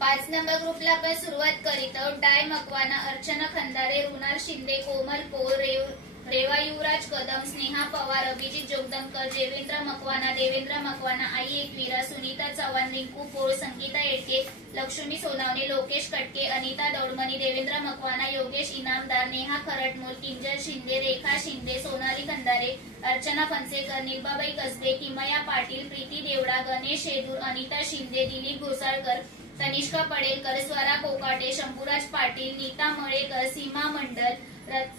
5 number ग्रुपला आपण सुरुवात करीत आहोत। डाय मकवाना, अर्चना खंदारे, रुणार शिंदे, कोमल पोळ, रेवा युवराज कदम, स्नेहा पवार, अभिजित जोगदंकर, देवेंद्र मकवाना, आई एकवीरा, सुनीता चव्हाण, रिंकू पोळ, संगीता येडके, लक्ष्मी सोनावणे, लोकेश कटके, अनिता दौडमनी, देवेंद्र मकवाना, योगेश इनामदार, नेहा खरटमोल, किंजल शिंदे, रेखा शिंदे, सोनाली खंदारे, अर्चना फणसेकर, निलबाबाई कसबे, किमया पाटील, प्रीती देवडा, गणेश शेदूर, अनिता शिंदे, दिलीप घोसाळकर, तनिष्का पडेलकर, स्वरा कोकाटे, शंभूराज पाटील, नीता मळेकर, सीमा मंडल,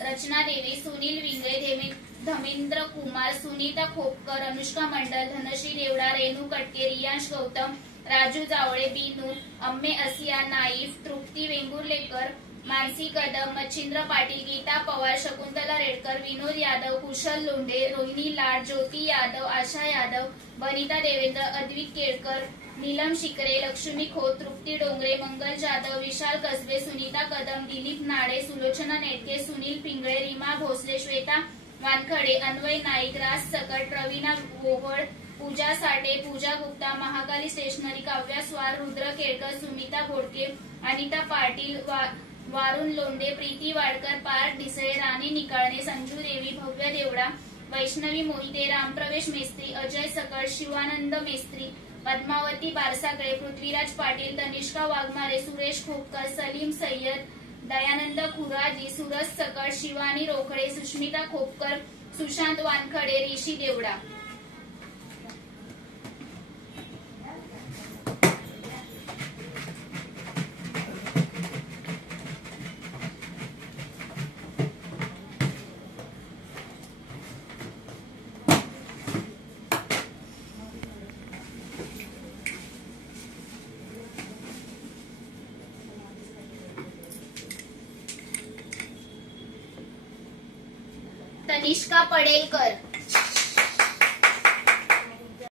रचना देवी, सुनील विंगळे, धमेंद्र कुमार, सुनीता खोपकर, अनुष्का मंडल, धनश्री देवडा, रेणू कटके, रियांश गौतम, राजू जावळे, बीनू, अम्मे असिया, नाईफ, तृप्ती वेंगुर्लेकर, मानसी कदम, मच्छिंद्र पाटील, गीता पवार, शकुंतला रेडकर, विनोद यादव, कुशल लोंढे, रोहिणी लाड, ज्योती यादव, आशा यादव, बनिता देवेंद्र, अद्वित केळकर, नीलम शिकरे, लक्ष्मी खोत, तृप्ती डोंगरे, मंगल जाधव, विशाल कसबे, सुनीता कदम, दिलीप नाडे, सुलोचना नेटके, सुनील पिंगळे, रीमा भोसले, श्वेता वानखडे, अन्वय नाईक, राज सकट, रवीना गोवळ, पूजा साठे, पूजा गुप्ता, महाकाली स्टेशनरी, काव्या स्वार, रुद्र केळकर, सुमिता घोडके, अनिता पाटील, वारुण लोंढे, प्रीती वाडकर, पार्थ डिसळे, राणी निकाळणे, संजू देवी, भव्य देवडा, वैष्णवी मोहिते, रामप्रवेश मेस्त्री, अजय सकट, शिवानंद मेस्त्री, पद्मावती बारसागळे, पृथ्वीराज पाटील, तनिष्का वाघमारे, सुरेश खोपकर, सलीम सय्यद, दयानंद खुराजी, सूरज सकट, शिवानी रोखडे, सुष्मिता खोपकर, सुशांत वानखडे, ऋषी देवडा। तनिष्का पडेलकर,